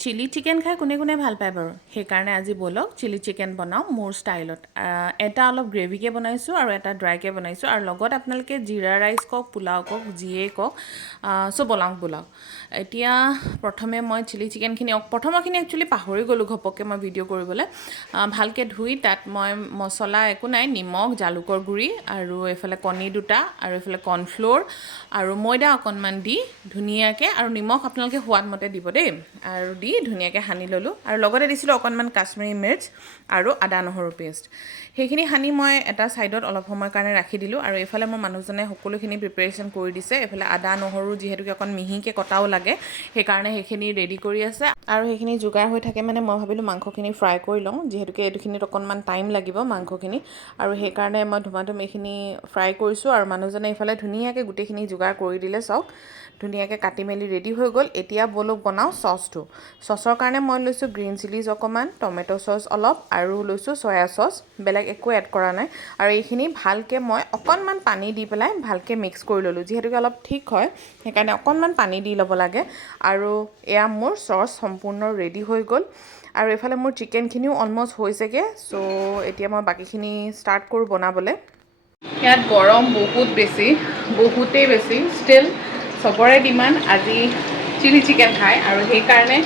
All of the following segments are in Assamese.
চিলি চিকেন খাই কোনে কোনে ভাল পায় বাৰু সেইকাৰণে আজি বলক চিলি চিকেন বনাওঁ মোৰ ষ্টাইলত এটা অলপ গ্ৰেভিকৈ বনাইছোঁ আৰু এটা ড্ৰাইকৈ বনাইছোঁ আৰু লগত আপোনালোকে জিৰা ৰাইচ কওক পোলাও কওক যিয়েই কওক চ' বনাওক এতিয়া প্ৰথমে মই চিলি চিকেনখিনি প্ৰথমৰখিনি একচুৱেলি পাহৰি গ'লোঁ ঘপককৈ মই ভিডিঅ' কৰিবলৈ ভালকৈ ধুই তাত মই মছলা একো নাই নিমখ জালুকৰ গুড়ি আৰু এইফালে কণী দুটা আৰু এইফালে কৰ্ণফ্ল'ৰ আৰু ময়দা অকণমান দি ধুনীয়াকৈ আৰু নিমখ আপোনালোকে সোৱাদ মতে দিব দেই আৰু দি ধুনীয়াকৈ সানি ল'লোঁ আৰু লগতে দিছিলোঁ অকণমান কাশ্মীৰী মিৰ্চ আৰু আদা নহৰু পেষ্ট সেইখিনি সানি মই এটা ছাইডত অলপ সময়ৰ কাৰণে ৰাখি দিলোঁ আৰু এইফালে মোৰ মানুহজনে সকলোখিনি প্ৰিপেৰেশ্যন কৰি দিছে এইফালে আদা নহৰু যিহেতুকে অকণ মিহিকৈ কটাও লাগে সেইকাৰণে সেইখিনি ৰেডি কৰি আছে আৰু সেইখিনি যোগাৰ হৈ থাকে মানে মই ভাবিলোঁ মাংসখিনি ফ্ৰাই কৰি লওঁ যিহেতুকে এইখিনিত অকণমান টাইম লাগিব মাংসখিনি আৰু সেইকাৰণে মই ধুমাধুম এইখিনি ফ্ৰাই কৰিছোঁ আৰু মানুহজনে এইফালে ধুনীয়াকৈ গোটেইখিনি যোগাৰ কৰি দিলে চাওক ধুনীয়াকৈ কাটি মেলি ৰেডি হৈ গ'ল এতিয়া বলক বনাওঁ চচটো চচৰ কাৰণে মই লৈছোঁ গ্ৰীণ চিলিজ অকণমান টমেট' চচ অলপ আৰু লৈছোঁ চয়া চচ বেলেগ একো এড কৰা নাই আৰু এইখিনি ভালকৈ মই অকণমান পানী দি পেলাই ভালকৈ মিক্স কৰি ল'লোঁ যিহেতুকে অলপ ঠিক হয় সেইকাৰণে অকণমান পানী দি ল'ব লাগে আৰু এয়া মোৰ চচ সম্পূৰ্ণ ৰেডি হৈ গ'ল আৰু এইফালে মোৰ চিকেনখিনিও অলমষ্ট হৈছেগৈ চ' এতিয়া মই বাকীখিনি ষ্টাৰ্ট কৰোঁ বনাবলৈ ইয়াত গৰম বহুতেই বেছি ষ্টিল চবৰে ডিমাণ্ড আজি চিলি চিকেন খায় আৰু সেইকাৰণে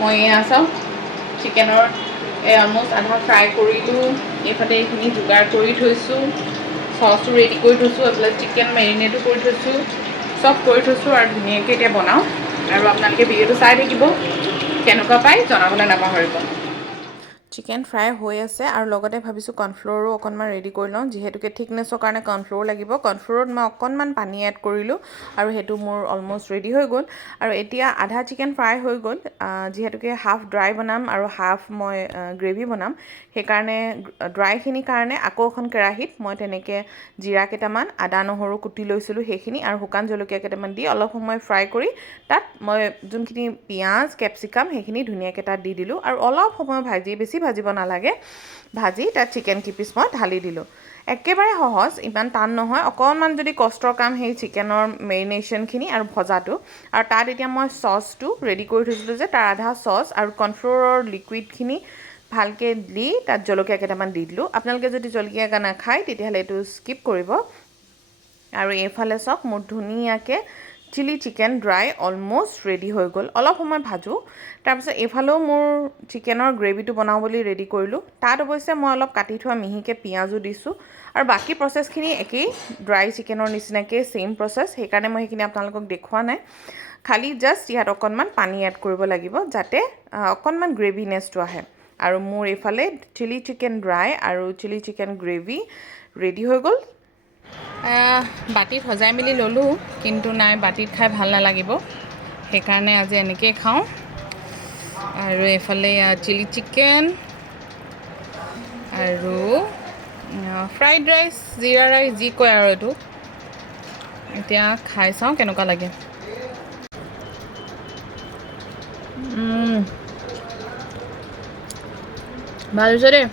মই এয়া চাওক চিকেনৰ অলমষ্ট আধা ফ্ৰাই কৰিলোঁ এইফালে এইখিনি যোগাৰ কৰি থৈছোঁ চচটো ৰেডি কৰি থৈছোঁ এইফালে চিকেন মেৰিনেটো কৰি থৈছোঁ চব কৰি থৈছোঁ আৰু ধুনীয়াকৈ এতিয়া বনাওঁ আৰু আপোনালোকে ভিডিঅ'টো চাই থাকিব কেনেকুৱা পায় জনাবলৈ নাপাহৰিব চিকেন ফ্ৰাই হৈ আছে আৰু লগতে ভাবিছোঁ কৰ্ণফ্ল'ৰো অকণমান ৰেডি কৰি লওঁ যিহেতুকে থিকনেছৰ কাৰণে কৰ্ণফ্ল'ৰ লাগিব কৰ্ণফ্ল'ৰত মই অকণমান পানী এড কৰিলোঁ আৰু সেইটো মোৰ অলমষ্ট ৰেডি হৈ গ'ল আৰু এতিয়া আধা চিকেন ফ্ৰাই হৈ গ'ল যিহেতুকে হাফ ড্ৰাই বনাম আৰু হাফ মই গ্ৰেভি বনাম সেইকাৰণে ড্ৰাইখিনিৰ কাৰণে আকৌ এখন কেৰাহীত মই তেনেকৈ জিৰা কেইটামান আদা নহৰু কুটি লৈছিলোঁ সেইখিনি আৰু শুকান জলকীয়া কেইটামান দি অলপ সময় ফ্ৰাই কৰি তাত মই যোনখিনি পিঁয়াজ কেপচিকাম সেইখিনি ধুনীয়াকৈ তাত দি দিলোঁ আৰু অলপ সময় বেছি ভাজিব নালাগে ভাজি তাত চিকেন কিপিচ মই ঢালি দিলোঁ একেবাৰে সহজ ইমান টান নহয় অকণমান যদি কষ্টৰ কাম সেই চিকেনৰ মেৰিনেশ্যনখিনি আৰু ভজাটো আৰু তাত এতিয়া মই চচটো ৰেডি কৰি থৈছিলোঁ যে তাৰ আধা চচ আৰু কৰ্ণফ্ল'ৰৰ লিকুইডখিনি ভালকৈ দি তাত জলকীয়া কেইটামান দি দিলোঁ আপোনালোকে যদি জলকীয়া নাখায় তেতিয়াহ'লে এইটো স্কিপ কৰিব আৰু এইফালে চাওক মোৰ ধুনীয়াকৈ chilli chicken dry almost ready হৈ গ'ল অলপ সময় ভাজোঁ তাৰপিছত এইফালেও মোৰ চিকেনৰ গ্ৰেভিটো বনাওঁ বুলি ৰেডি কৰিলোঁ তাত অৱশ্যে মই অলপ কাটি থোৱা মিহিকৈ পিঁয়াজো দিছোঁ আৰু বাকী প্ৰচেছখিনি একেই ড্ৰাই চিকেনৰ নিচিনাকৈ ছেইম প্ৰচেছ সেইকাৰণে মই সেইখিনি আপোনালোকক দেখুওৱা নাই খালি জাষ্ট ইয়াত অকণমান পানী এড কৰিব লাগিব যাতে অকণমান গ্ৰেভিনেছটো আহে আৰু মোৰ এইফালে চিলি চিকেন ড্ৰাই আৰু চিলি চিকেন গ্ৰেভি ৰেডি হৈ গ'ল বাটিত সজাই মেলি ল'লোঁ কিন্তু নাই বাটিত খাই ভাল নালাগিব সেইকাৰণে আজি এনেকৈয়ে খাওঁ আৰু এইফালে চিলি চিকেন আৰু ফ্ৰাইড ৰাইচ জিৰা ৰাইচ যি কয় আৰু এইটো এতিয়া খাই চাওঁ কেনেকুৱা লাগে ভাল হৈছে দেই